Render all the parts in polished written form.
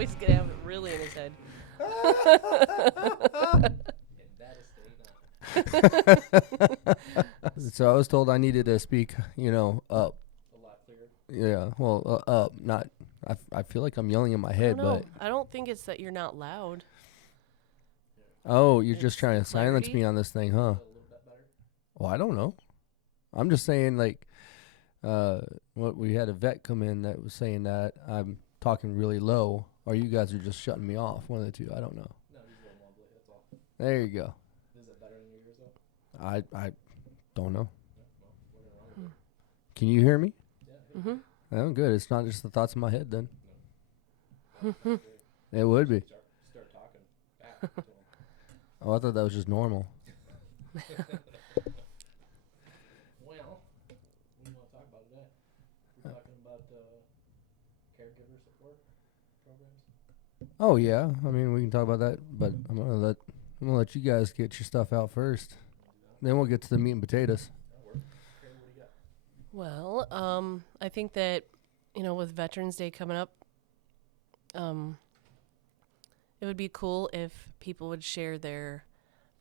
he's gonna have it really in his head. And that is staying on. So I was told I needed to speak, up. A lot clearer. Yeah, well, up. Not. I feel like I'm yelling in my I head, don't know. but I don't think it's that you're not loud. oh, you're It's just trying the to silence clarity. me on this thing, huh? A little bit better. Well, I don't know. I'm just saying, like, what we had a vet come in that was saying that I'm talking really low, or you guys are just shutting me off. One of the two. I don't know. No, he's a little mumbly. That's all. There you go. Is it better than your ears though? I don't know. No, well, we're wrong with it. Can you hear me? Yeah. Mm-hmm. Oh, good. It's not just the thoughts in my head then. That's great. It would be. Start talking back to him. Oh, I thought that was just normal. Well, what do you want to talk about today? We're talking about caregiver support programs. Oh yeah. I mean, we can talk about that, but I'm gonna let you guys get your stuff out first. Then we'll get to the meat and potatoes. That works. Okay, what do you got? Well, I think that, with Veterans Day coming up, it would be cool if people would share their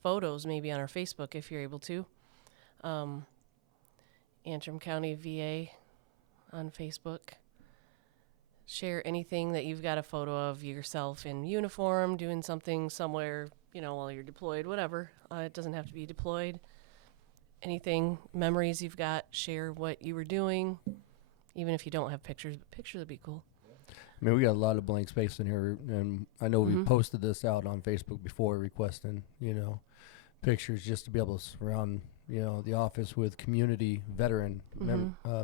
photos maybe on our Facebook if you're able to. Antrim County VA on Facebook. Share anything that you've got a photo of yourself in uniform, doing something somewhere, while you're deployed, whatever. It doesn't have to be deployed. Anything, memories you've got, share what you were doing, even if you don't have pictures. But pictures would be cool. I mean, we got a lot of blank space in here, and I know we Mhm. posted this out on Facebook before, requesting, pictures just to be able to surround, the office with community veteran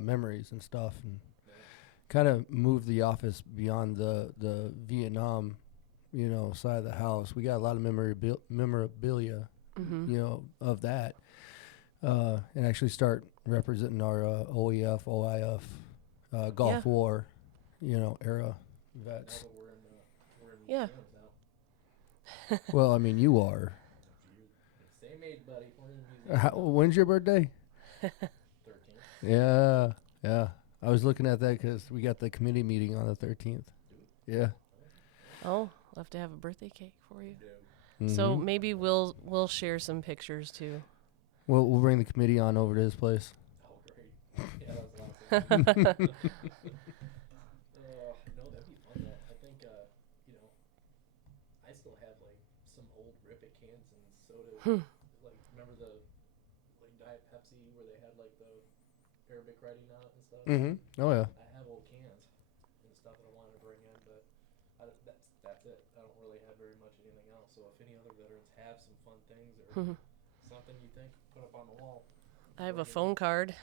memories and stuff, and kind of move the office beyond the Vietnam, side of the house. We got a lot of memorabilia, of that, and actually start representing our OEF, OIF, Gulf Yeah. War, era vets. Now that we're in Yeah. museums now. Well, I mean, you are. Same age, buddy. We're in museums. When's your birthday? 13. Yeah. I was looking at that because we got the committee meeting on the 13th. Yeah. Oh, I'll have to have a birthday cake for you. No. So maybe we'll share some pictures too. We'll bring the committee on over to his place. Oh, great. Yeah, that was awesome. No, that'd be fun though. I think, I still have like some old Rip It cans and soda. Like, remember the like Diet Pepsi where they had like the Arabic writing on it and stuff? Oh yeah. I have old cans and stuff that I wanted to bring in, but that's it. I don't really have very much anything else. So if any other veterans have some fun things or something you think, put up on the wall. I have a phone card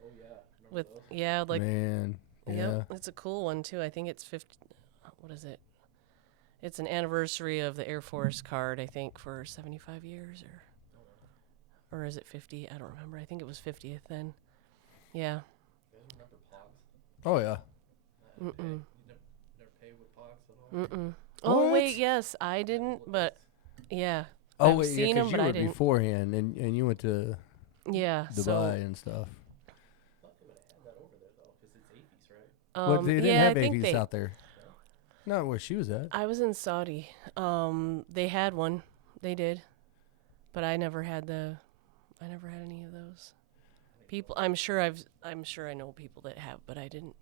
Oh yeah, remember with those? like Man. Yeah. yep, it's a cool one too. I think it's 50. What is it? It's an anniversary of the Air Force card. I think for 75 years or is it 50? I don't remember. I think it was 50th then. Yeah. You guys remember Pogs? Oh yeah. Mm-mm. You never pay with Pogs at all? Mm-mm. Oh What? wait, yes, I didn't, but yeah. Oh I've wait, yeah, seen 'em, because but you I were didn't. beforehand, and you went to Yeah. Dubai and stuff. I thought they would have had that over there though, because it's 80s, right? But they didn't yeah, have I think AVs out there. Not where she was at. I was in Saudi. They had one. They did, but I never had any of those. People, I'm sure I know people that have, but I didn't.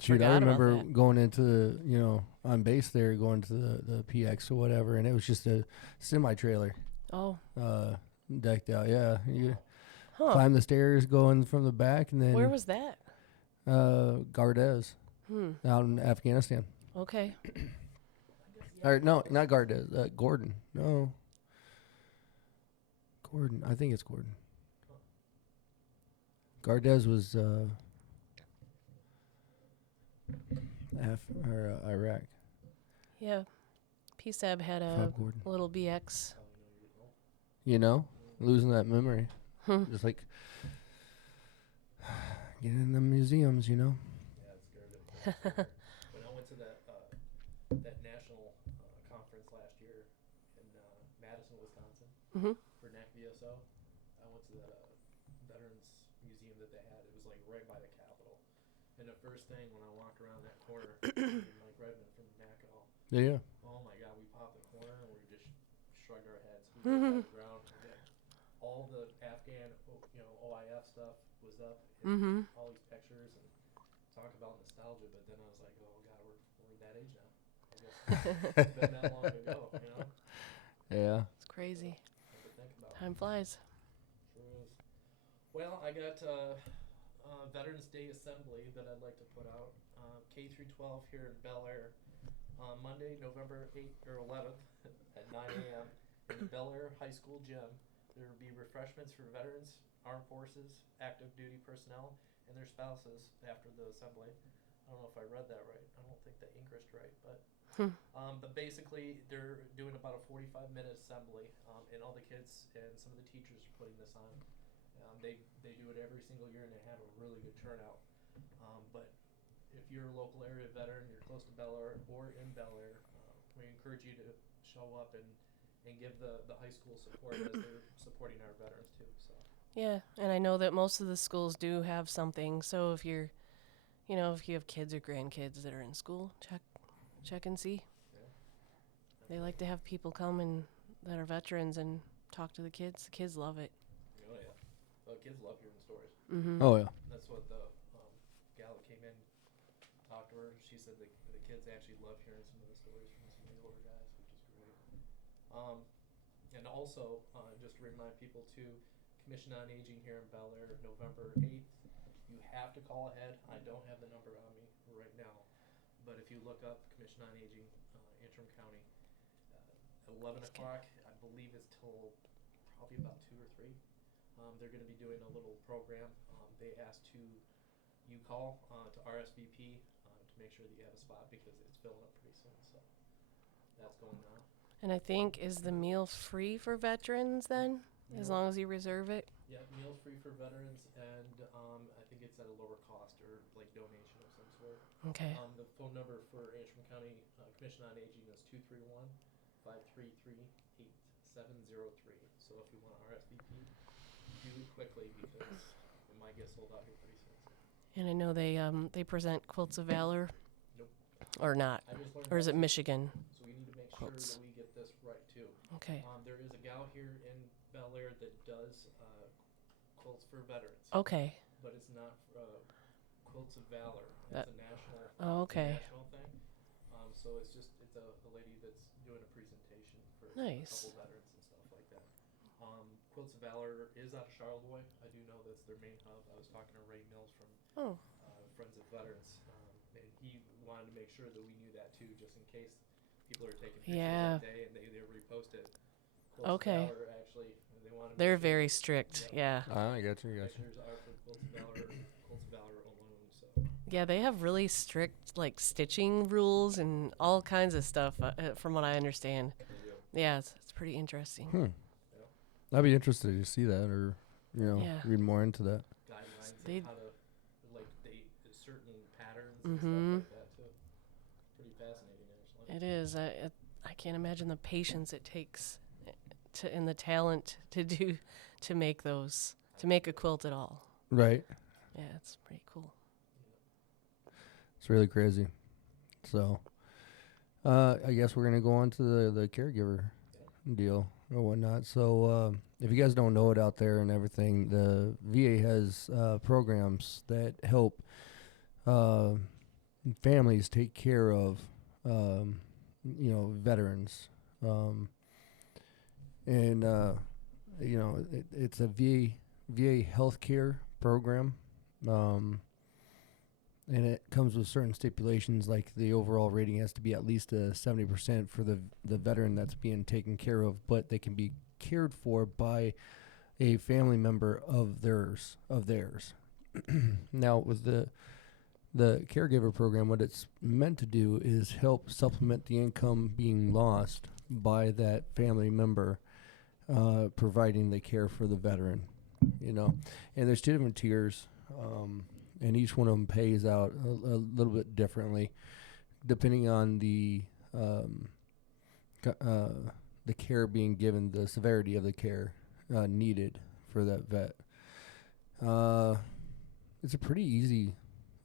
Shoot, I Forgot about remember that. going into on base there, going to the PX or whatever, and it was just a semi trailer, Oh, decked out. Yeah, you huh. climb the stairs going from the back, and then Where was that? Gardez out in Afghanistan. Okay. Or no, not Gardez. Gordon. No. Gordon. I think it's Gordon. Gardez was Iraq. Yeah. PSAB had a Fab Gordon. little BX. Losing that memory. Just like getting in the museums, Yeah, it's scared. When I went to that national conference last year in Madison, Wisconsin, for NAC VSO, I went to that Veterans Museum that they had. It was like right by the Capitol, And the first thing when I walked around that corner, Mike Redmond from NACO, Yeah. oh my God, we popped the corner and we just shrugged our heads. We looked at the ground. And all the Afghan, OIF stuff was up, and all these pictures and talk about nostalgia. But then I was like, oh God, we're that age now. I guess it's been that long ago. Yeah. It's crazy. Something to think about. Time flies. Sure is. Well, I got Veterans Day Assembly that I'd like to put out. K through 12 here in Bel Air. Monday, November 8th or 11th at 9 a.m. in the Bel Air High School gym. There will be refreshments for veterans, armed forces, active duty personnel, and their spouses after the assembly. I don't know if I read that right. I don't think the English right, but basically they're doing about a 45-minute assembly, and all the kids and some of the teachers are putting this on. They do it every single year, and they have a really good turnout. But if you're a local area veteran, you're close to Bel Air or in Bel Air, we encourage you to show up and give the high school support as they're supporting our veterans too. So. Yeah, and I know that most of the schools do have something. So if you're, if you have kids or grandkids that are in school, check and see. Yeah. They like to have people come and that are veterans and talk to the kids. The kids love it. Oh yeah. Well, kids love hearing stories. Oh yeah. That's what the gal that came in talked to her. She said the kids actually love hearing some of the stories from some of the older guys, which is great. And also, just to remind people too, Commission on Aging here in Bel Air, November 8th. You have to call ahead. I don't have the number on me right now, but if you look up Commission on Aging, Antrim County, at 11 o'clock, I believe it's till probably about 2 or 3. They're going to be doing a little program. They asked you call to RSVP to make sure that you have a spot because it's filling up pretty soon. So that's going on. And I think, is the meal free for veterans then? As long as you reserve it? Yeah, meals free for veterans, and I think it's at a lower cost or like donation of some sort. Okay. The phone number for Antrim County Commission on Aging is 231-533-8703. So if you want RSVP, do it quickly because it might get sold out here pretty soon. So. And I know they present Quilts of Valor. Nope. Or not. I just learned Or is it Michigan? So we need to make Quilts. sure that we get this right too. Okay. There is a gal here in Bel Air that does quilts for veterans. Okay. But it's not Quilts of Valor. That- It's a national. Oh, okay. It's a national thing. So it's a lady that's doing a presentation for Nice. a couple veterans and stuff like that. Quilts of Valor is out of Charlevoix. I do know that's their main hub. I was talking to Ray Mills from Oh. Friends of Veterans, and he wanted to make sure that we knew that too, just in case people are taking pictures Yeah. that day and they repost it. Quilts Okay. of Valor actually, they want to. They're very strict. Yeah. I got you. Pictures are for Quilts of Valor alone. So. Yeah, they have really strict like stitching rules and all kinds of stuff from what I understand. Yeah, it's pretty interesting. I'd be interested to see that or Yeah. read more into that. Guidelines They- on how to certain patterns and stuff like that too. Pretty fascinating actually. It is. I can't imagine the patience it takes and the talent to make those, to make a quilt at all. Right. Yeah, it's pretty cool. It's really crazy. So, I guess we're gonna go on to the caregiver deal or whatnot. So, if you guys don't know it out there and everything, the VA has programs that help families take care of veterans, and it's a VA healthcare program. And it comes with certain stipulations, like the overall rating has to be at least 70% for the veteran that's being taken care of, but they can be cared for by a family member of theirs. Now, with the caregiver program, what it's meant to do is help supplement the income being lost by that family member, providing the care for the veteran. And there's two different tiers. And each one of them pays out a little bit differently, depending on the care being given, the severity of the care needed for that vet. It's a pretty easy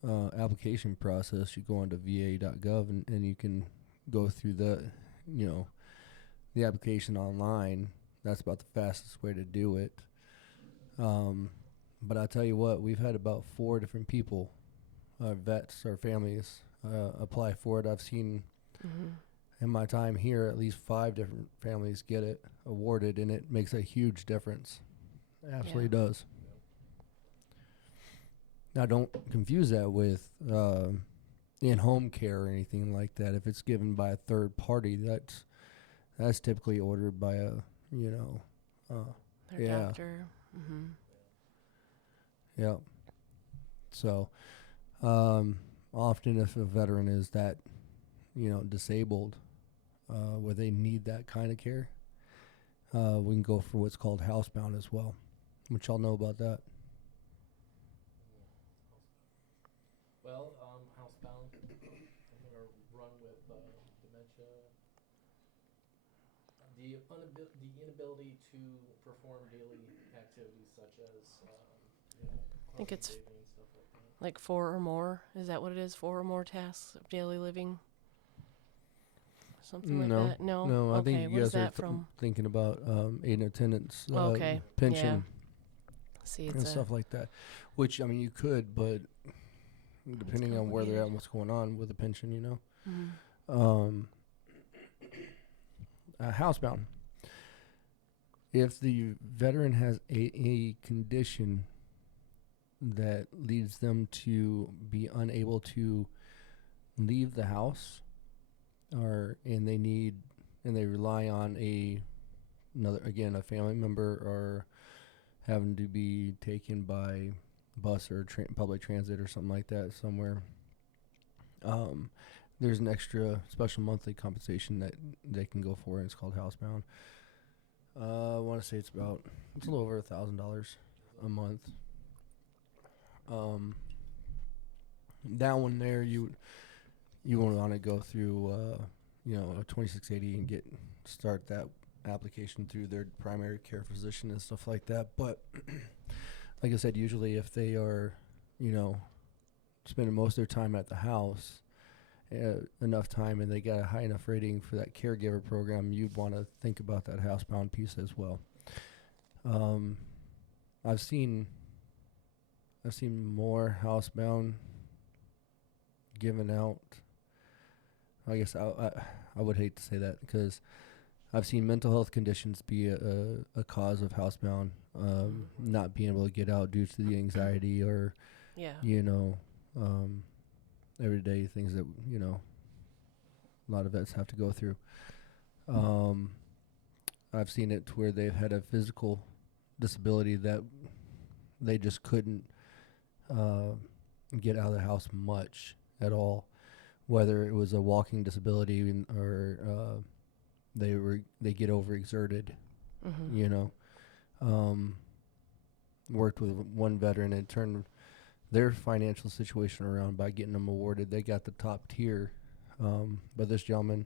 application process, you go onto va.gov and you can go through the application online. That's about the fastest way to do it. But I'll tell you what, we've had about 4 different people, vets or families, apply for it. I've seen in my time here at least 5 different families get it awarded, and it makes a huge difference. It absolutely does. Now, don't confuse that with in-home care or anything like that. If it's given by a third party, that's typically ordered by a Their doctor. Yep. So, often if a veteran is that, disabled, where they need that kind of care, we can go for what's called housebound as well, which y'all know about that. Well, housebound, I'm gonna run with dementia. The inability to perform daily activities such as, I think it's bathing and stuff like that. like 4 or more. Is that what it is? 4 or more tasks of daily living? Something like that? No. No, I Okay. think you What is guys are that from? thinking about aid and attendance, Okay. pension, See, and it's stuff like that. Which, I mean, you could, but depending on where they're at and what's going on with the pension, housebound. If the veteran has a condition that leads them to be unable to leave the house, and they rely on a family member, or having to be taken by bus or public transit or something like that somewhere, there's an extra special monthly compensation that they can go for, and it's called housebound. I want to say it's a little over $1,000 a month. That one there, you want to go through a 2680 and start that application through their primary care physician and stuff like that. But like I said, usually if they are spending most of their time at the house, enough time, and they got a high enough rating for that caregiver program, you'd want to think about that housebound piece as well. I've seen more housebound given out. I guess I would hate to say that, because I've seen mental health conditions be a cause of housebound, not being able to get out due to the anxiety or everyday things that a lot of vets have to go through. I've seen it to where they've had a physical disability that they just couldn't get out of the house much at all, whether it was a walking disability or they get overexerted. Worked with one veteran and turned their financial situation around by getting them awarded. They got the top tier, but this gentleman,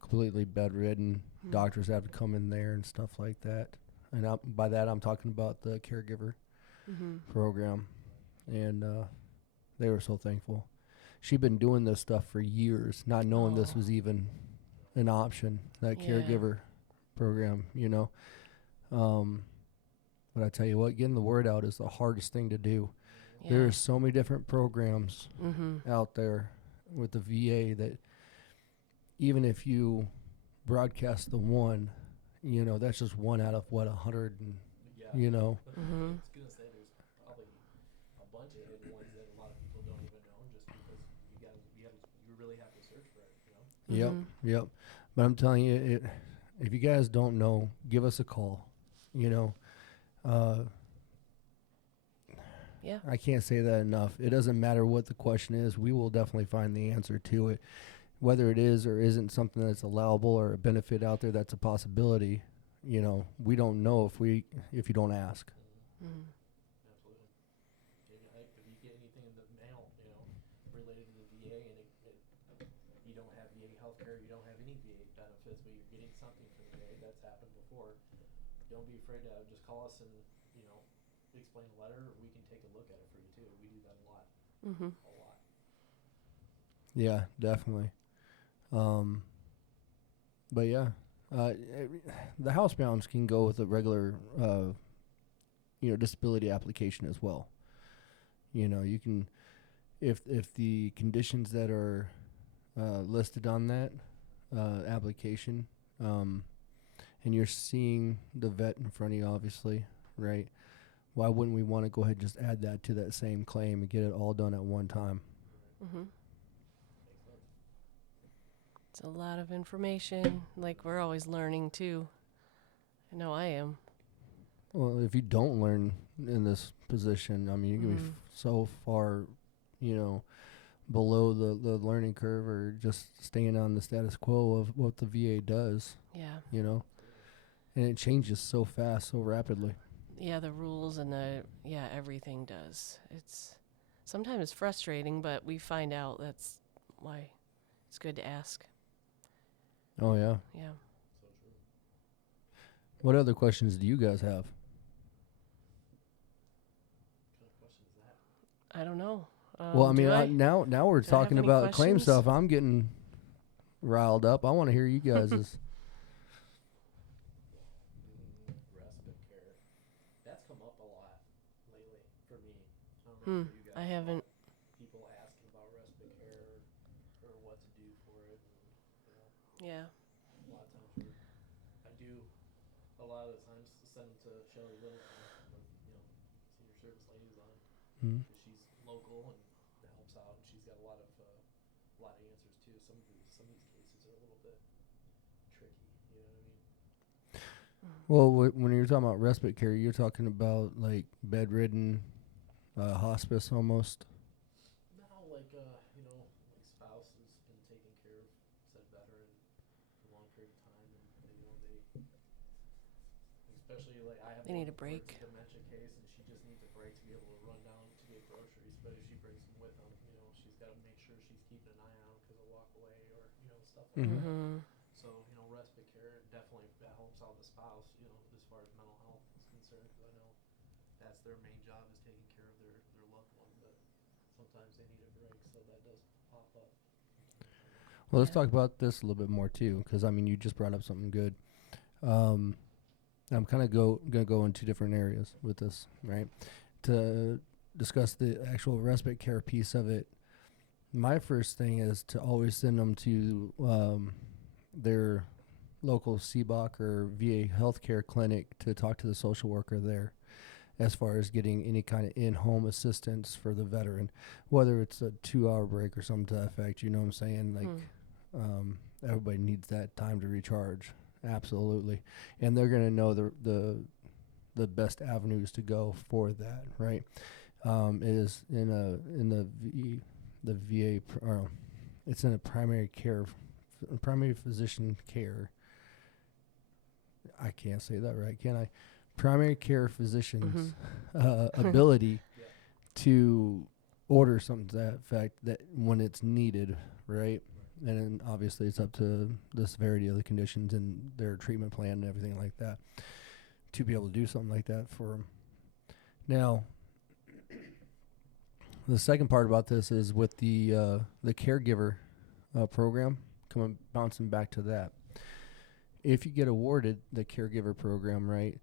completely bedridden. Doctors had to come in there and stuff like that. And by that, I'm talking about the caregiver program. And they were so thankful. She'd been doing this stuff for years, not knowing this was even an option, that caregiver program, But I tell you what, getting the word out is the hardest thing to do. Yeah. There are so many different programs out there with the VA that even if you broadcast the one, that's just one out of 100, and I was gonna say there's probably a bunch of hidden ones that a lot of people don't even know, just because you really have to search for it, Yep. But I'm telling you, if you guys don't know, give us a call. I can't say that enough. It doesn't matter what the question is. We will definitely find the answer to it. Whether it is or isn't something that's allowable or a benefit out there that's a possibility, we don't know if you don't ask. Absolutely. If you get anything in the mail, related to the VA, and you don't have VA healthcare, you don't have any VA benefits, but you're getting something from the VA, that's happened before. Don't be afraid to just call us and explain a letter, or we can take a look at it for you too. We do that a lot, Mm-hmm. a lot. Yeah, definitely. But yeah, the housebounds can go with a regular, disability application as well. You can, if the conditions that are listed on that application, and you're seeing the vet in front of you, obviously, right? Why wouldn't we want to go ahead and just add that to that same claim and get it all done at one time? Mm-hmm. Makes sense. It's a lot of information. Like, we're always learning too. I know I am. Well, if you don't learn in this position, I mean, you're gonna be so far, below the learning curve, or just staying on the status quo of what the VA does, Yeah. and it changes so fast, so rapidly. Yeah, the rules and everything does. It's sometimes frustrating, but we find out that's why it's good to ask. Oh yeah. Yeah. So true. What other questions do you guys have? What kind of question is that? I don't know. Well, I mean, do I? now we're Do I have talking any about claim questions? stuff. I'm getting riled up. I want to hear you guys'. Respite care. That's come up a lot lately for me. I don't know for you guys. I haven't. People asking about respite care or what to do for it. And, Yeah. a lot of times I do a lot of the times send them to Shelley Littleton, senior service liaison, Hmm. because she's local and helps out, and she's got a lot of answers too. Some of these cases are a little bit tricky. You know what I mean? Well, when you're talking about respite care, you're talking about like bedridden, hospice almost. Now, like spouse has been taking care of said veteran for a long period of time, and they especially like I have They one need a where it's break. a dementia case, and she just needs a break to be able to run down to get groceries. But if she brings them with them, she's got to make sure she's keeping an eye on them because they'll walk away or stuff like Mhm. that. Mm-hmm. So respite care definitely that helps out the spouse, as far as mental health is concerned, because I know that's their main job is taking care of their loved one, but sometimes they need a break, so that does pop up. Well, let's Yeah. talk about this a little bit more too, because I mean, you just brought up something good. I'm kind of gonna go in two different areas with this, right? To discuss the actual respite care piece of it, my first thing is to always send them to their local CBOC or VA healthcare clinic to talk to the social worker there, as far as getting any kind of in-home assistance for the veteran, whether it's a 2-hour break or something to that effect. You know what I'm saying? Like, everybody needs that time to recharge. Absolutely. And they're going to know the best avenues to go for that, right? Is in the VA it's in a primary physician care. I can't say that right, can I? Primary care physician's ability Yeah. to order something to that effect that when it's needed, right? And then obviously it's up to the severity of the conditions and their treatment plan and everything like that to be able to do something like that for them. Now, the second part about this is with the caregiver program, bouncing back to that. If you get awarded the caregiver program, right,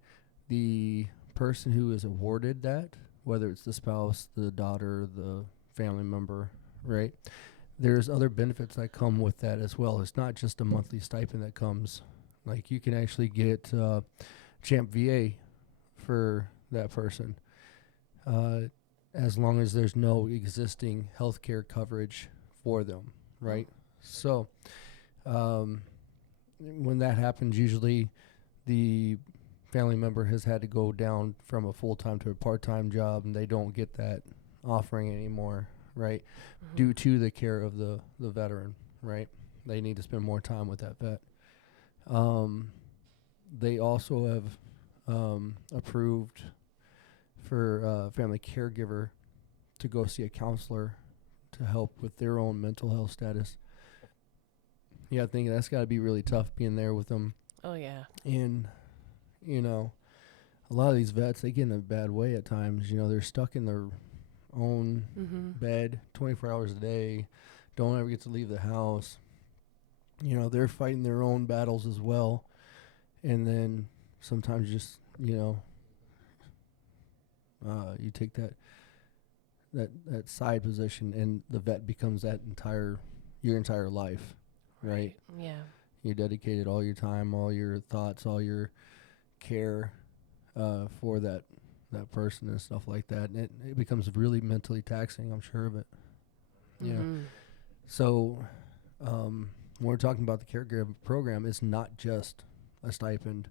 the person who is awarded that, whether it's the spouse, the daughter, the family member, right, there's other benefits that come with that as well. It's not just a monthly stipend that comes. Like, you can actually get Champ VA for that person, as long as there's no existing health care coverage for them, right? So when that happens, usually the family member has had to go down from a full-time to a part-time job, and they don't get that offering anymore, right? Due to the care of the veteran, right? They need to spend more time with that vet. They also have approved for family caregiver to go see a counselor to help with their own mental health status. Yeah, I think that's got to be really tough being there with them. Oh yeah. And, a lot of these vets, they get in a bad way at times. You know, they're stuck in their own Mm-hmm. bed 24 hours a day, don't ever get to leave the house. You know, they're fighting their own battles as well. And then sometimes just, you know, you take that side position and the vet becomes your entire life, right? Yeah. You dedicated all your time, all your thoughts, all your care for that person and stuff like that. And it becomes really mentally taxing, I'm sure of it. Yeah. Mm-hmm. So when we're talking about the caregiver program, it's not just a stipend.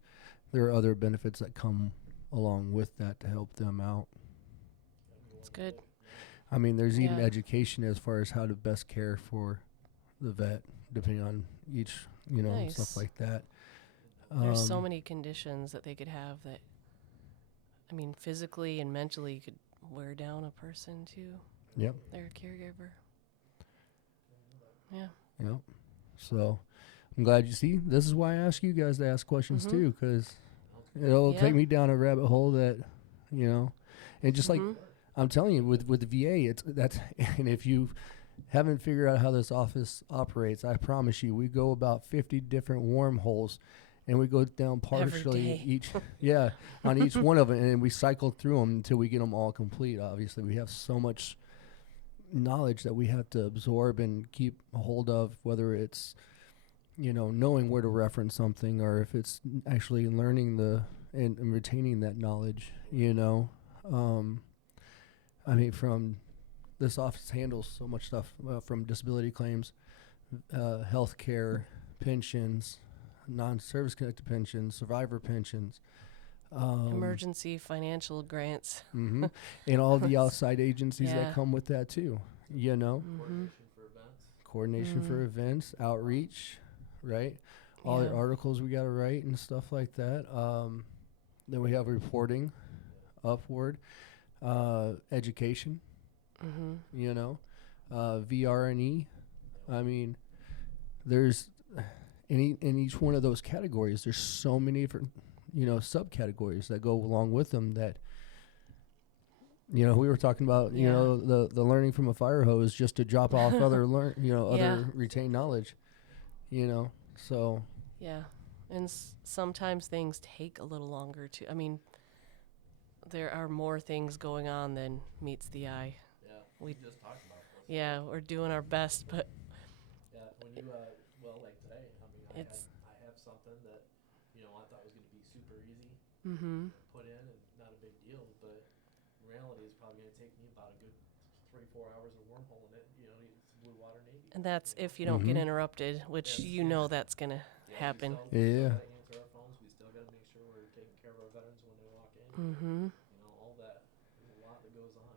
There are other benefits that come along with that to help them out. It's good. I mean, there's even Yeah. education as far as how to best care for the vet, depending on each, you know, and Nice. stuff like that. There's so many conditions that they could have that, I mean, physically and mentally could wear down a person too. Yep. They're a caregiver. Yeah. Yep. So I'm glad you see. This is why I ask you guys to ask questions Mhm. too, because it'll Yeah. take me down a rabbit hole that, you know, and just like Mhm. I'm telling you, with the VA, that's and if you haven't figured out how this office operates, I promise you, we go about 50 different wormholes, and we go down partially day. each, yeah, on each one of them, and we cycle through them until we get them all complete. Obviously, we have so much knowledge that we have to absorb and keep a hold of, whether it's, you know, knowing where to reference something, or if it's actually learning and retaining that knowledge, you know. I mean, from this office handles so much stuff, from disability claims, health care, pensions, non-service connected pensions, survivor pensions, Emergency financial grants. hmm and all the outside agencies Yeah. that come with that too, you know. Mm-hmm. Coordination for events, outreach, right? All the Yeah. articles we got to write and stuff like that. Then we have reporting, upward, education, Mm-hmm. you know, VRNE. I mean, there's in each one of those categories, there's so many different, you know, subcategories that go along with them that, you know, we were talking about, you Yeah. know, the learning from a fire hose just to drop off other Yeah. other retained knowledge, you know. So Yeah. And sometimes things take a little longer to. I mean, there are more things going on than meets the eye. Yeah, We- we just talked about this. Yeah, we're doing our best, but Yeah, when you well, like today, I mean, it's. I have something that, you know, I thought was going to be super easy Mm-hmm. to put in and not a big deal, but in reality, it's probably going to take me about a good 3-4 hours of wormholing it. You know, it's Blue Water Navy. And that's you know? if you don't get Mhm. interrupted, which Yes, you yeah. know that's gonna Yeah, happen. We still Yeah. got to answer our phones. We still got to make sure we're taking care of our veterans when they walk in. Mm-hmm. You know, all that. There's a lot that goes on.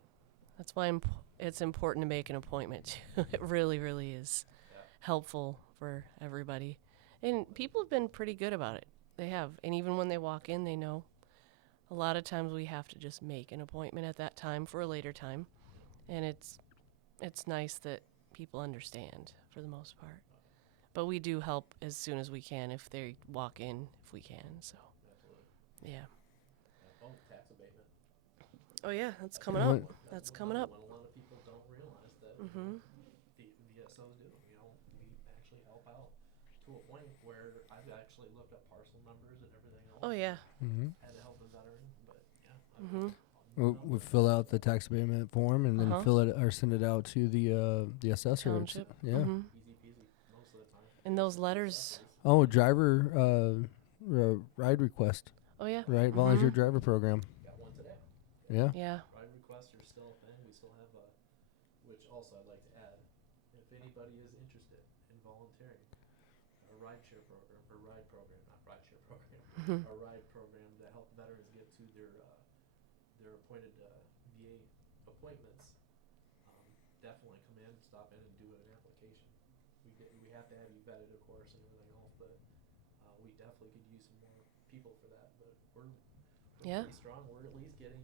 That's why it's important to make an appointment. It really, really is Yeah. helpful for everybody. And people have been pretty good about it. They have. And even when they walk in, they know. A lot of times we have to just make an appointment at that time for a later time. And it's nice that people understand for the most part. But we do help as soon as we can if they walk in, if we can. So, Absolutely. yeah. Oh, tax abatement. Oh, yeah, that's coming What- up. That's coming up. When a lot of people don't realize that Mm-hmm. VSOs do. You know, we actually help out to a point where I've actually looked up parcel numbers and everything else. Oh, yeah. Mm-hmm. Had to help a veteran, but yeah. Mm-hmm. We fill out the tax abatement form and then Uh-huh. fill it or send it out to the assessor. Township. Yeah. Mm-hmm. Easy peasy most of the time. And those letters. Oh, driver ride request, Oh, yeah. right? Volunteer driver program. Got one today. Yeah. Yeah. Ride requests are still a thing. We still have which also I'd like to add, if anybody is interested in volunteering, a rideshare program, or ride program, not rideshare program, Mm-hmm. a ride program to help veterans get to their appointed VA appointments. Definitely come in, stop in, and do an application. We have to have you vetted, of course, and everything else, but we definitely could use some more people for that. But we're Yeah. pretty strong. We're at least getting,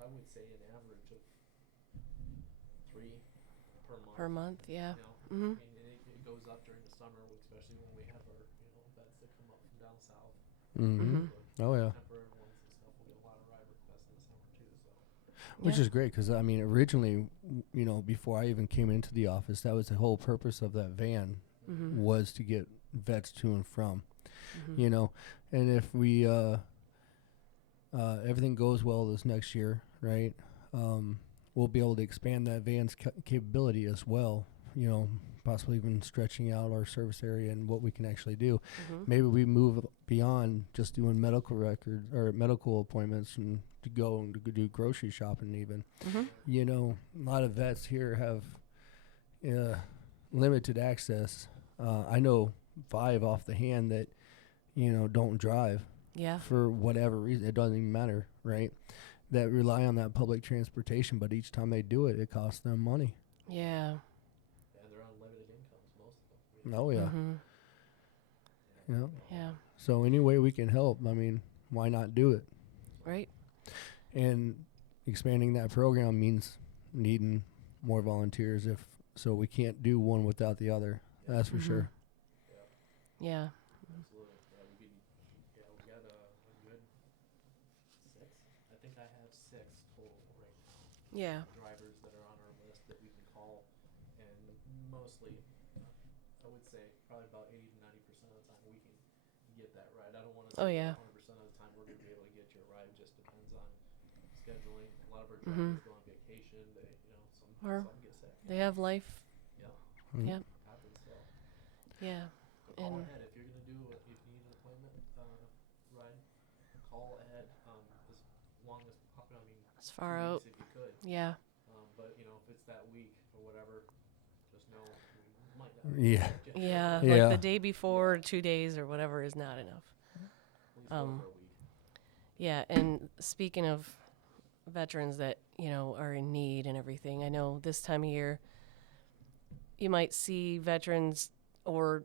I would say, an average of 3 per month. Per month, yeah. You know, Mm-hmm. I mean, it goes up during the summer, especially when we have our, you know, vets that come up from down south. Mm-hmm. Mhm. Oh yeah. Temporary ones and stuff. We'll get a Which Yeah. is great because I mean, originally, before I even came into the office, that was the whole purpose of that van Mm-hmm. was to get vets to and from. Mm-hmm. And if we everything goes well this next year, right? We'll be able to expand that van's capability as well. Possibly even stretching out our service area and what we can actually do. Mm-hmm. Maybe we move beyond just doing medical records or medical appointments and to go and to do grocery shopping even. Mm-hmm. A lot of vets here have limited access. I know 5 off the hand that, don't drive Yeah. for whatever reason. It doesn't even matter, right? That rely on that public transportation, but each time they do it, it costs them money. Yeah. Yeah, they're on limited incomes, most of them. Oh, yeah. Mm-hmm. Yeah. So any way we can help, I mean, why not do it? Right. And expanding that program means needing more volunteers so we can't do one without the other. That's for Mhm. sure. Yeah. Absolutely. Yeah, we got a good 6. I think I have 6 total right now. Yeah. Drivers that are on our list that we can call, and mostly, I would say probably about 80 to 90% of the time we can get that ride. I don't want to say Oh, yeah. 100% of the time we're going to be able to get your ride. Just depends on scheduling. A lot of our Mhm. drivers go on vacation. They, Or some get sick. they have life. Yeah, Mm. Yep. happens. So, Yeah. but call And ahead if you're going to do it. If you need an appointment ride, call ahead. As long as I mean, as 2 far out. weeks if you could. Yeah. But if it's that week or whatever, just know we might not. Yeah. Yeah. Yeah. Like the day before, 2 days or whatever is not enough. At least go Um, for a week. Yeah. And speaking of veterans that, are in need and everything, I know this time of year you might see veterans or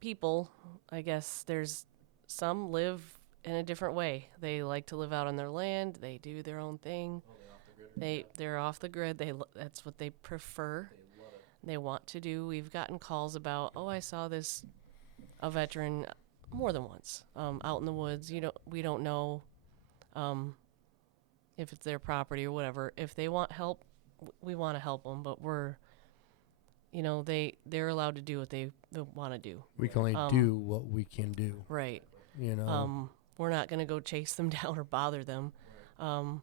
people, I guess there's some live in a different way. They like to live out on their land. They do their own thing. Oh, they off the grid. They're off the grid. That's what they prefer. They love it. They want to do. We've gotten calls about, I saw a veteran more than once out in the woods. We don't know if it's their property or whatever. If they want help, we want to help them, but they're allowed to do what they want to do. We can only do what we can do. Right. You know. We're not going to go chase them down or bother them. Right.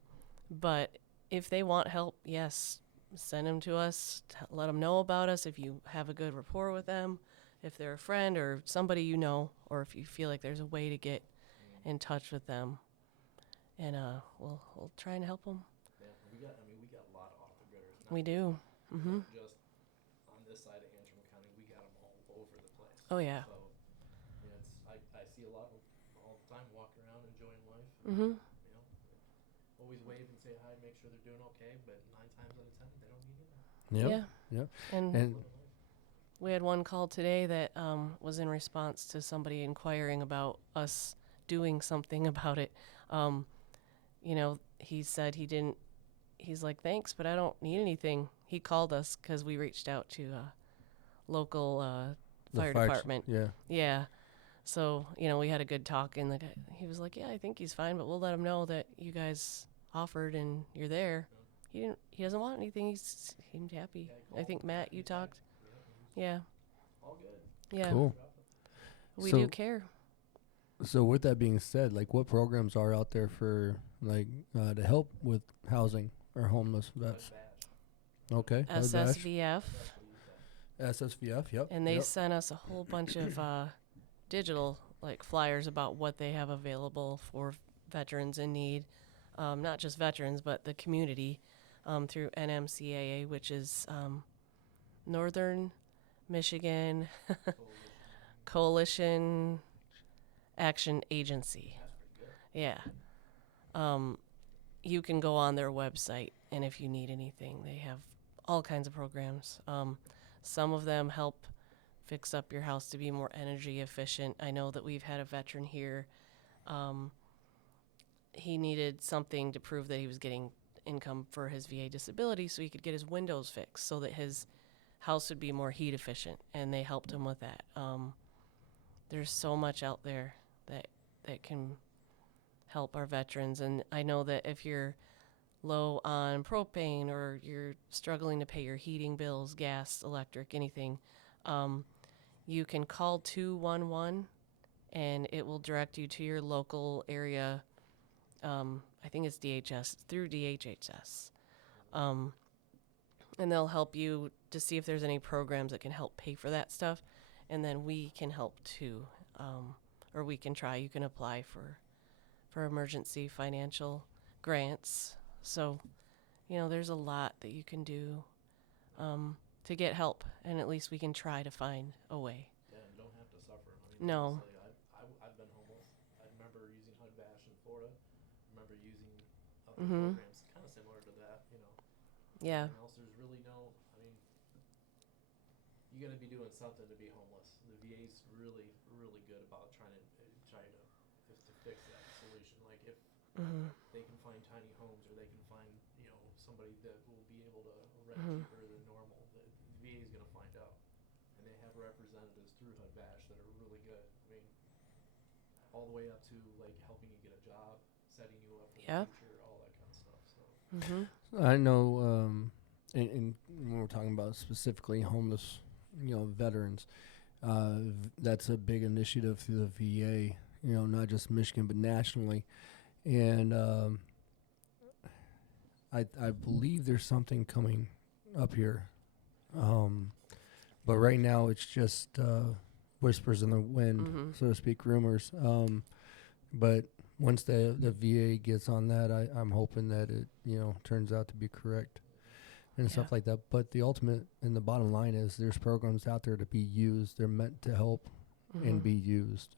But if they want help, yes, send them to us. Let them know about us if you have a good rapport with them, if they're a friend or somebody or if you feel like there's a way to get in touch with them. And we'll try and help them. Yeah, we got a lot of off the gridders. We do. Mhm. Just on this side of Antrim County, we got them all over the place. Oh yeah. So, I see a lot of them all the time walking around enjoying life. Mhm. Always wave and say hi, make sure they're doing okay. But 9 times out of 10, they don't need it. Yep. Yeah. Yep. And And we had one call today that was in response to somebody inquiring about us doing something about it. He said he's like, thanks, but I don't need anything. He called us because we reached out to local the fire fire ch- department. Yeah. Yeah. So, we had a good talk, and he was like, yeah, I think he's fine, but we'll let him know that you guys offered and you're there. He doesn't want anything. He seemed happy. Yeah, I think, Matt, you talked. Yeah. All good. Yeah. Cool. We So- do care. So with that being said, like what programs are out there for to help with housing or homeless vets? Okay. SSVF. SSVF. Yep. And they Yep. sent us a whole bunch of digital flyers about what they have available for veterans in need, not just veterans but the community, through NMCAA, which is Northern Michigan Coalition Action Agency. Yeah. You can go on their website, and if you need anything, they have all kinds of programs. Some of them help fix up your house to be more energy efficient. I know that we've had a veteran here. He needed something to prove that he was getting income for his VA disability so he could get his windows fixed so that his house would be more heat efficient, and they helped him with that. There's so much out there that can help our veterans, and I know that if you're low on propane or you're struggling to pay your heating bills, gas, electric, anything, you can call 211 and it will direct you to your local area. I think it's DHS, through DHHS. And they'll help you to see if there's any programs that can help pay for that stuff. And then we can help too. Or we can try. You can apply for emergency financial grants. So, there's a lot that you can do to get help. And at least we can try to find a way. Yeah, and don't have to suffer. I mean, No. honestly, I've been homeless. I remember using HUD Bash in Florida. I remember using other Mhm. programs kind of similar to that, Yeah. And else there's really no, I mean, you got to be doing something to be homeless. The VA's really, really good about trying to fix that solution. Like if Mhm. they can find tiny homes or they can find, somebody that will be able to rent Mhm. cheaper than normal, the VA is going to find out. And they have representatives through HUD Bash that are really good. I mean, all the way up to like helping you get a job, setting you up for Yeah. the future, all that kind of stuff. So Mhm. I know, and when we're talking about specifically homeless, veterans, that's a big initiative through the VA. Not just Michigan but nationally, and I believe there's something coming up here, but right now it's just whispers in the wind, Mhm. so to speak, rumors. But once the VA gets on that, I'm hoping that it turns out to be correct and stuff Yeah. like that. But the ultimate and the bottom line is there's programs out there to be used. They're meant to help and Mhm. be used.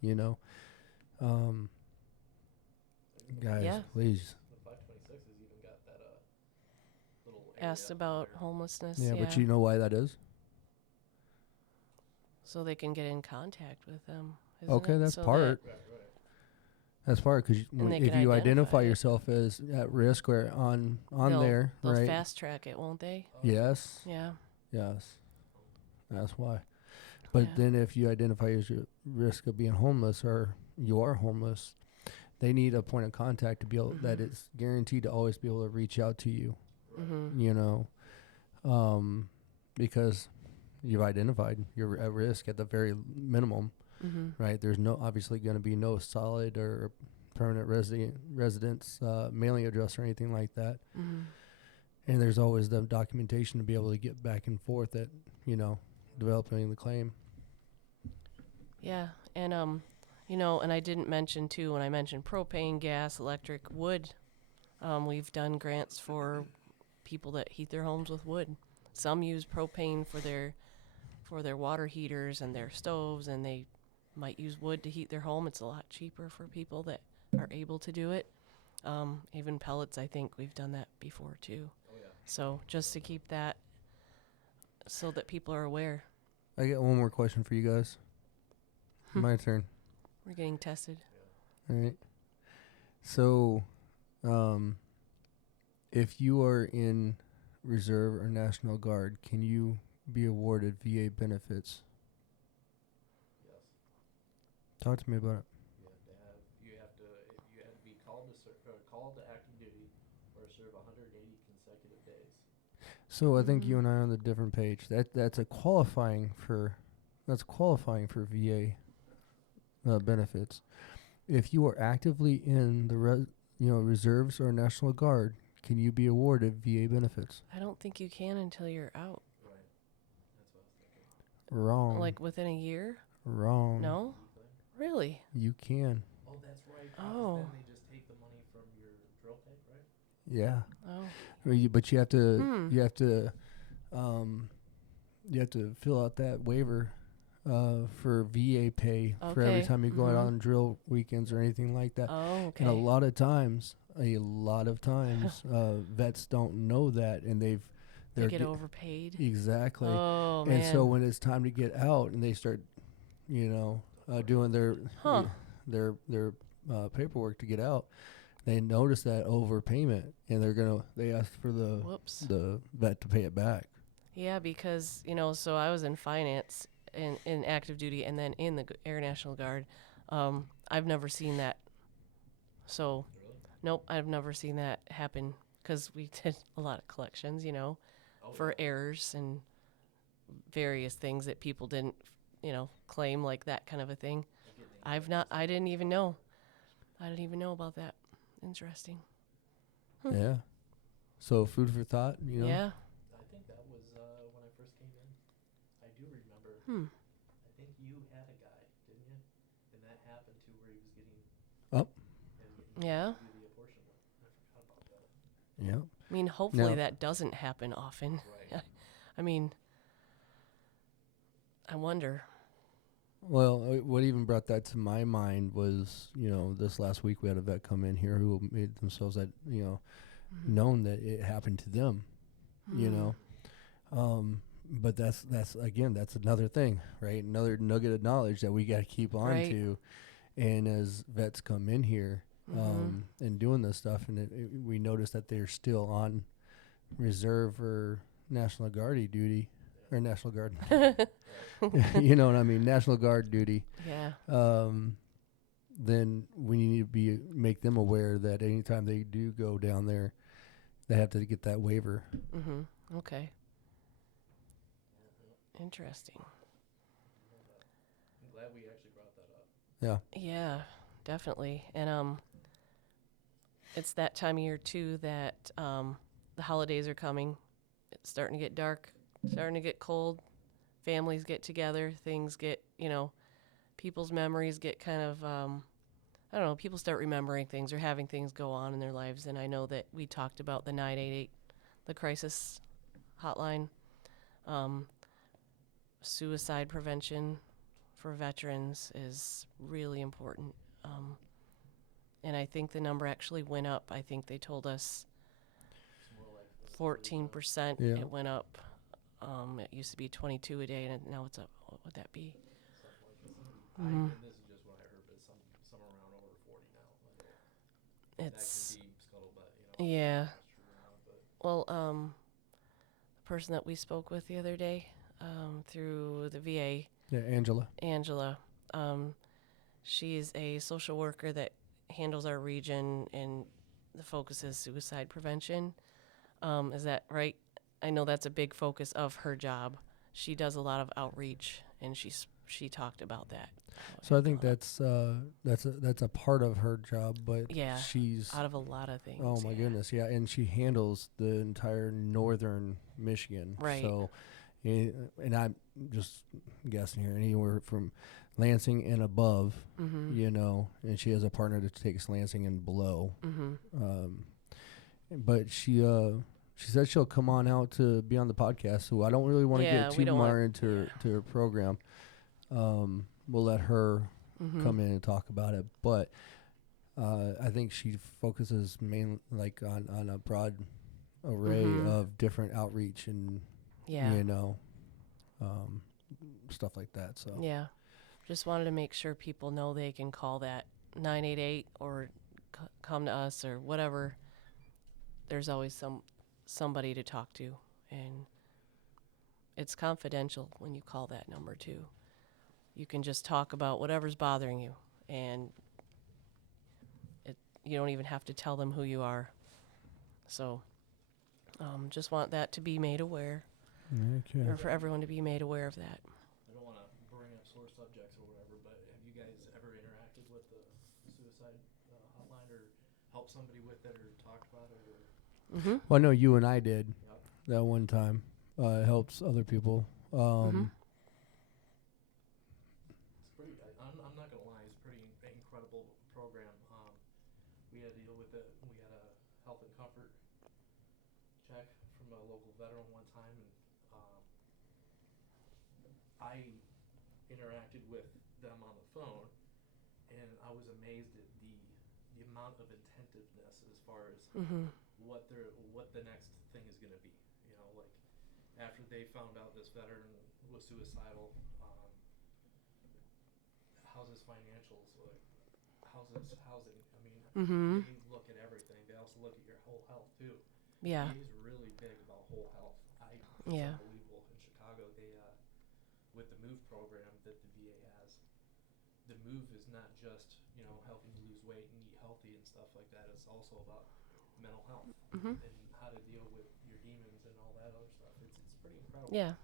Guys, Yeah. please. the 526 has even got that little Asked area about on there. homelessness. Yeah, Yeah. but you know why that is? So they can get in contact with them. Isn't Okay, it? that's So part. Right. That's part because And they if can you identify identify it. yourself as at risk or on there, they'll right? fast track it, won't they? Yes. Yeah. Yes. That's why. But Yeah. then if you identify as your risk of being homeless or you are homeless, they need a point of contact to be able that it's guaranteed to always be able to reach out to you. Mhm. Because you've identified you're at risk at the very minimum, Mhm. right? There's obviously going to be no solid or permanent residence mailing address or anything like that. Mhm. And there's always the documentation to be able to get back and forth at, developing the claim. Yeah. And and I didn't mention too when I mentioned propane, gas, electric, wood. We've done grants for people that heat their homes with wood. Some use propane for their water heaters and their stoves, and they might use wood to heat their home. It's a lot cheaper for people that are able to do it. Even pellets, I think we've done that before too. Oh yeah. So just to keep that so that people are aware. I got one more question for you guys. My turn. We're getting tested. All right. So, if you are in Reserve or National Guard, can you be awarded VA benefits? Yes. Talk to me about it. You have to be called to active duty or serve 180 consecutive days. So I think you and I are on the different page. That's qualifying for VA benefits. If you are actively in the reserves or National Guard, can you be awarded VA benefits? I don't think you can until you're out. Right. That's what I was thinking. Wrong. Like within a year? Wrong. No? Really? You can. Oh, that's right. Oh. Then they just take the money from your drill tank, right? Yeah. Oh. But you have to you have to fill out that waiver for VA pay for every Okay. time you go out on drill weekends or anything like that. Oh, okay. And a lot of times, vets don't know that, and they they're get overpaid. exactly. Oh, And man. so when it's time to get out, and they start, doing their paperwork to get out, they notice that overpayment, and they ask for the vet to pay it back. Yeah, because, so I was in finance in active duty and then in the Air National Guard. I've never seen that. So, Really? nope, I've never seen that happen because we did a lot of collections, Oh, for yeah. errors and various things that people didn't, claim, like that kind of a thing. I get names like this I and didn't stuff. even know. I didn't even know about that. Interesting. Yeah. So food for thought, Yeah. I think that was when I first came in. I do remember. Hmm. I think you had a guy, didn't you? And that happened to where he was getting. Oh. And he Yeah. had to do the apportionment. I forgot about that. Yeah. I mean, hopefully Now, that doesn't happen often. Right. I mean, I wonder. well, what even brought that to my mind was, this last week we had a vet come in here who made themselves known that it happened to them, you Hmm. know. But that's again, that's another thing, right? Another nugget of knowledge that we got to keep on Right. to. And as vets come in here, Mm-hmm. and doing this stuff, and we notice that they're still on reserve or National Guard duty, or National Guard, you know what I mean, National Guard duty. Yeah. Then we need to make them aware that anytime they do go down there, they have to get that waiver. Mm-hmm. Okay. Interesting. I'm glad we actually brought that up. Yeah. Yeah, definitely. And it's that time of year too that the holidays are coming. It's starting to get dark, starting to get cold. Families get together. Things get, people's memories get kind of, I don't know, people start remembering things or having things go on in their lives. And I know that we talked about the 988, the crisis hotline, um, suicide prevention for veterans is really important. And I think the number actually went up. I think they told us It's more like the stories of 14%. Yeah. It went up. It used to be 22 a day, and now it's up. What would that be? stuff like this. Mhm. And this is just what I heard, but some around over 40 now. That It's could be scuttlebutt, yeah. if it's true or not. But Well, the person that we spoke with the other day, through the VA, Yeah, Angela. Angela, she's a social worker that handles our region, and the focus is suicide prevention. Is that right? I know that's a big focus of her job. She does a lot of outreach, and she talked about that. So I think that's a part of her job, but Yeah, she's out of a lot of things. oh my yeah. goodness, yeah, and she handles the entire northern Michigan. Right. So, and I'm just guessing here, anywhere from Lansing and above, Mhm. and she has a partner that takes Lansing and below. Mhm. But she said she'll come on out to be on the podcast. So I don't really want to Yeah, get we too don't far want. into her program. We'll let her Mhm. come in and talk about it. But I think she focuses mainly like on a broad array Mhm. of different outreach and Yeah. um, stuff like that. So Yeah. Just wanted to make sure people know they can call that 988 or come to us or whatever. There's always somebody to talk to, and it's confidential when you call that number too. You can just talk about whatever's bothering you, and you don't even have to tell them who you are. So, just want that to be made aware, okay. or for everyone to be made aware of that. I don't want to bring up sore subjects or whatever, but have you guys ever interacted with the suicide hotline or helped somebody with it or talked about it? Or Mhm. Well, I know you and I did yep. that one time. It helps other people. Mhm. It's pretty. I'm not gonna lie. It's a pretty incredible program. We had to deal with it. We had a health and comfort check from a local veteran one time, and I interacted with them on the phone, and I was amazed at the amount of attentiveness as far as Mhm. what the next thing is going to be. Like after they found out this veteran was suicidal, how's his financials, like how's his housing. I mean, Mhm. they look at everything. They also look at your whole health too. Yeah. VA's really big about whole health. It's Yeah. unbelievable. In Chicago, they with the MOVE program that the VA has, the MOVE is not just helping you lose weight and eat healthy and stuff like that. It's also about mental health Mhm. and how to deal with your demons and all that other stuff. It's pretty incredible. Yeah.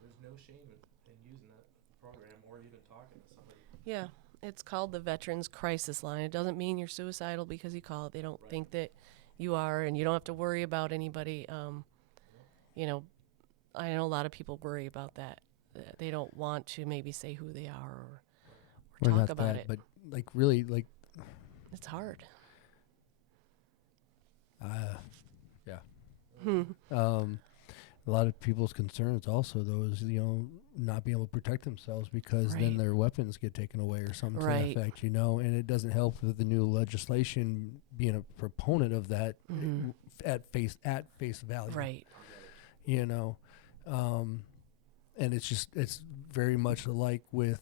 There's no shame in using that program or even talking to somebody. Yeah. It's called the Veterans Crisis Line. It doesn't mean you're suicidal because you call it. They don't Right. think that you are, and you don't have to worry about anybody. Yep. You know, I know a lot of people worry about that. They don't want to maybe say who they are or Or talk not about that, it. but like really, like, It's hard. yeah. Hmm. A lot of people's concerns also, though, is, not being able to protect themselves because then Right. their weapons get taken away or something to Right. that effect, and it doesn't help with the new legislation being a proponent of that Mhm. at face value, Right. you know. And it's very much alike with,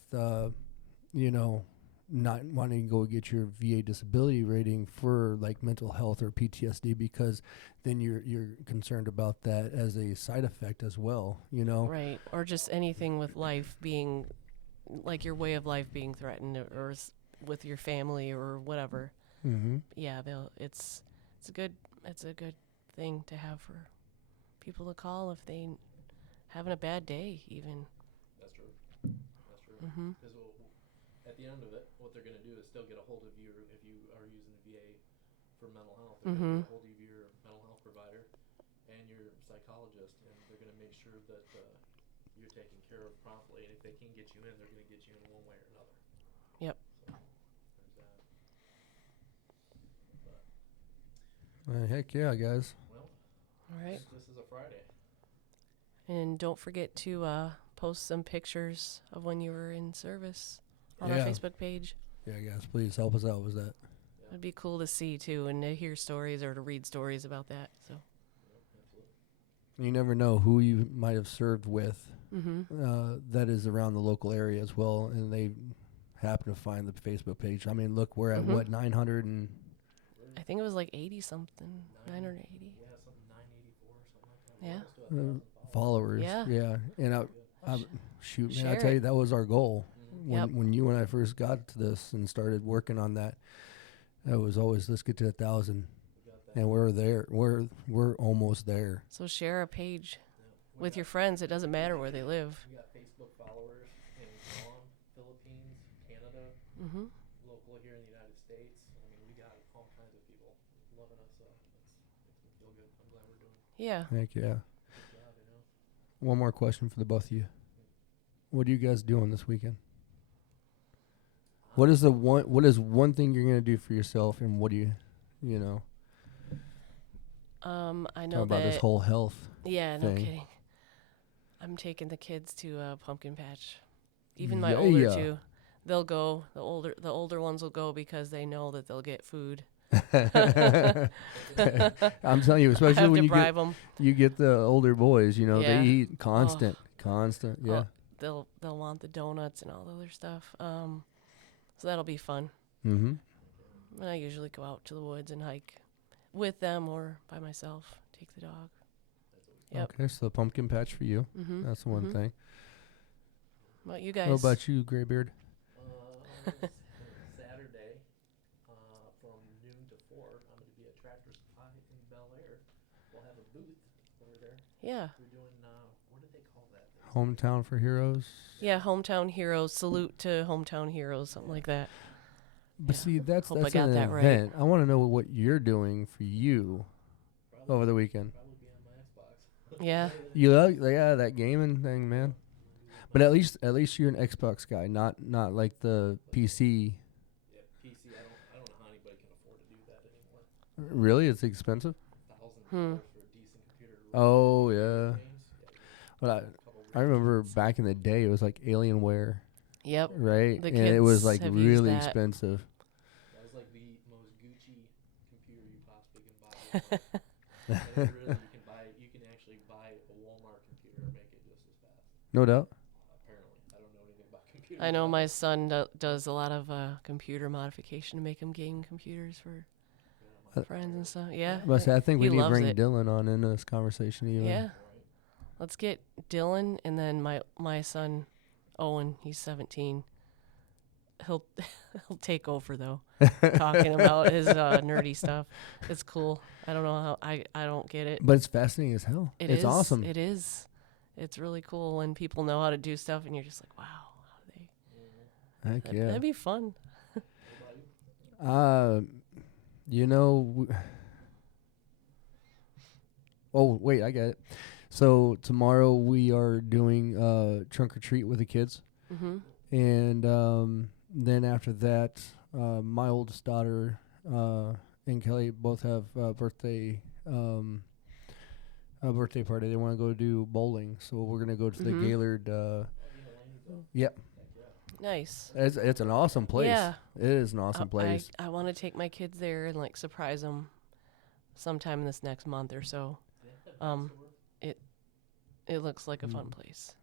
not wanting to go get your VA disability rating for like mental health or PTSD, because then you're concerned about that as a side effect as well, Right. Or just anything with life being, like your way of life being threatened, or with your family or whatever. Mm-hmm. Yeah, it's a good thing to have for people to call if they having a bad day even. That's true. That's true. Mhm. Because at the end of it, what they're going to do is still get a hold of you if you are using the VA for mental health. They're going to Mhm. get a hold of your mental health provider and your psychologist, and they're going to make sure that you're taken care of promptly. And if they can get you in, they're going to get you in one way or another. Yep. So there's that. But Heck yeah, guys. well, All right. this is a Friday. And don't forget to post some pictures of when you were in service on Yeah. our Facebook page. Yeah, guys, please help us out with that. Yeah. It'd be cool to see too, and to hear stories or to read stories about that. So. Yep, absolutely. You never know who you might have served with, Mhm. that is around the local area as well, and they happen to find the Facebook page. I mean, look, we're at Mhm. what, 900 and I think it was like 80 something, 980. Yeah, something 984 or something like that. Yeah. Almost to 1,000 followers. Yeah. And Good. shoot, man, I Share tell you, it. that was our goal Yep. when you and I first got to this and started working on that. That was always, let's get to 1,000, We got that. and we're there. We're almost there. So share a page Yeah, we with got- your friends. It doesn't matter where they live. We got Facebook followers in Guam, Philippines, Canada, Mhm. local here in the United States. I mean, we got all kinds of people loving us. Makes me feel good. I'm glad we're doing Yeah. Heck yeah. a good job, One more question for the both of you. What are you guys doing this weekend? What is one thing you're gonna do for yourself, and what do you know? I Talk know about that. this whole health. Yeah, no thing. kidding. I'm taking the kids to a pumpkin patch. Even my Yeah, older yeah. two, they'll go. The older ones will go because they know that they'll get food. I'm telling you, I especially have when to bribe them. you get the older boys, Yeah. they eat constant. Yeah. They'll want the donuts and all the other stuff. So that'll be fun. Mm-hmm. And I usually go out to the woods and hike with them or by myself. Take the dog. Yep. Okay, so the pumpkin patch for you. Mhm. That's the one Mhm. thing. What you guys? What about you, Graybeard? Saturday, from noon to 4, I'm going to be at Tractor Supply in Bel Air. We'll have a booth over there. Yeah. We're doing, what do they call that? Hometown for Heroes. Yeah. Hometown heroes. Salute to hometown heroes. Something like that. But Yeah. see, that's Hope I an got that right. event. I want to know what you're doing for you Probably, over the weekend. probably be on my Xbox. Yeah. You like that gaming thing, man. But at least you're an Xbox guy, not like the PC. Yeah, PC. I don't know how anybody can afford to do that anymore. Really, it's expensive. $1,000 for a decent computer. to run Oh video yeah. games. Yeah, But a couple I remember reasons. back in the day, it was like Alienware, Yep. right? The And it was kids like have used really that. expensive. That was like the most Gucci computer you possibly can buy. And really, you can actually buy a Walmart computer and make it just as fast. No doubt. Apparently, I don't know anything about computers. I know my son does a lot of computer modification to make him game computers for friends and stuff. Yeah. But I think we He need to loves bring it. Dylan on into this conversation even. Yeah. Let's get Dylan and then my son Owen. He's 17. he'll he'll take over though, talking about his nerdy stuff. It's cool. I don't know how I don't get it. But it's fascinating as hell. It It's is. awesome. It is. It's really cool when people know how to do stuff, and you're just like, wow, how do they? Heck yeah. That'd be fun. You know. Oh wait, I got it. So tomorrow we are doing trunk or treat with the kids, Mm-hmm. and then after that, my oldest daughter and Kelly both have a birthday party. They want to go do bowling, so we're gonna go to the Mhm. Gaylord. Yep, Nice. it's an awesome place. Yeah. It is an awesome place. I want to take my kids there and like surprise them sometime this next month or so. It looks like a fun place.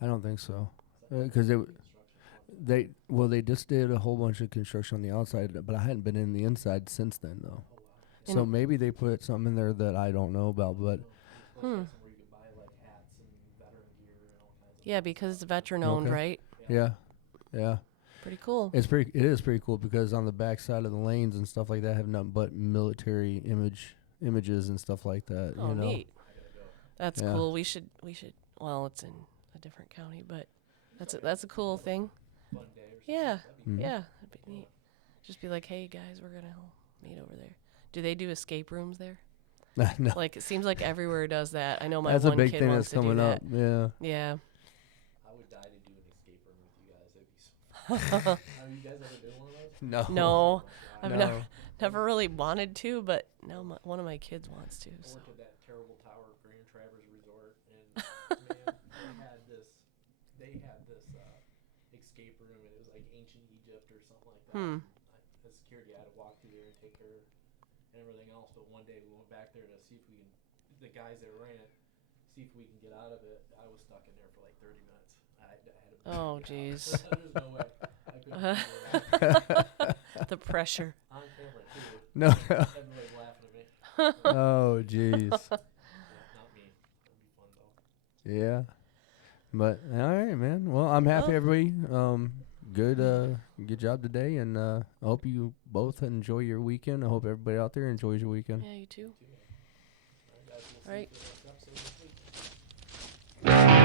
I don't think so, because they just did a whole bunch of construction on the outside, but I hadn't been in the inside since then though. So And- maybe they put something in there that I don't know about, but Yeah, because it's veteran owned, Okay. right? yeah, Pretty cool. it is pretty cool because on the back side of the lanes and stuff like that have nothing but military images and stuff like that. Oh, you know, neat. That's Yeah. cool. We should. Well, it's in a different county, but that's a cool thing. Yeah, Mhm. yeah, that'd be neat. Just be like, hey guys, we're gonna all meet over there. Do they do escape rooms there? no, Like it seems like everywhere does that. I know my that's one a big kid thing wants that's coming to do up. Yeah. that. Yeah. I would die to do an escape room with you guys. That'd be so fun. Have you guys ever done one of those? No. No, I've No. never really wanted to, but now one of my kids wants to. I So. went to that terrible tower, Grand Traverse Resort, and man, they had this escape room, and it was like ancient Egypt or something like that. Hmm. As security, I had to walk through there and take her and everything else. But one day we went back there to see if we can, the guys that ran it, see if we can get out of it. I was stuck in there for like 30 minutes. I had to Oh, get out. jeez. There's no way. I couldn't figure it out. The pressure. On camera too. No. Everybody's laughing at me. Oh, jeez. Not me. That'd be fun though. Yeah. But all right, man. Well, I'm happy, Well- everybody. Good job today, and I hope you both enjoy your weekend. I hope everybody out there enjoys your weekend. Yeah, you too. All right, guys. We'll see All right. you for the next episode this week.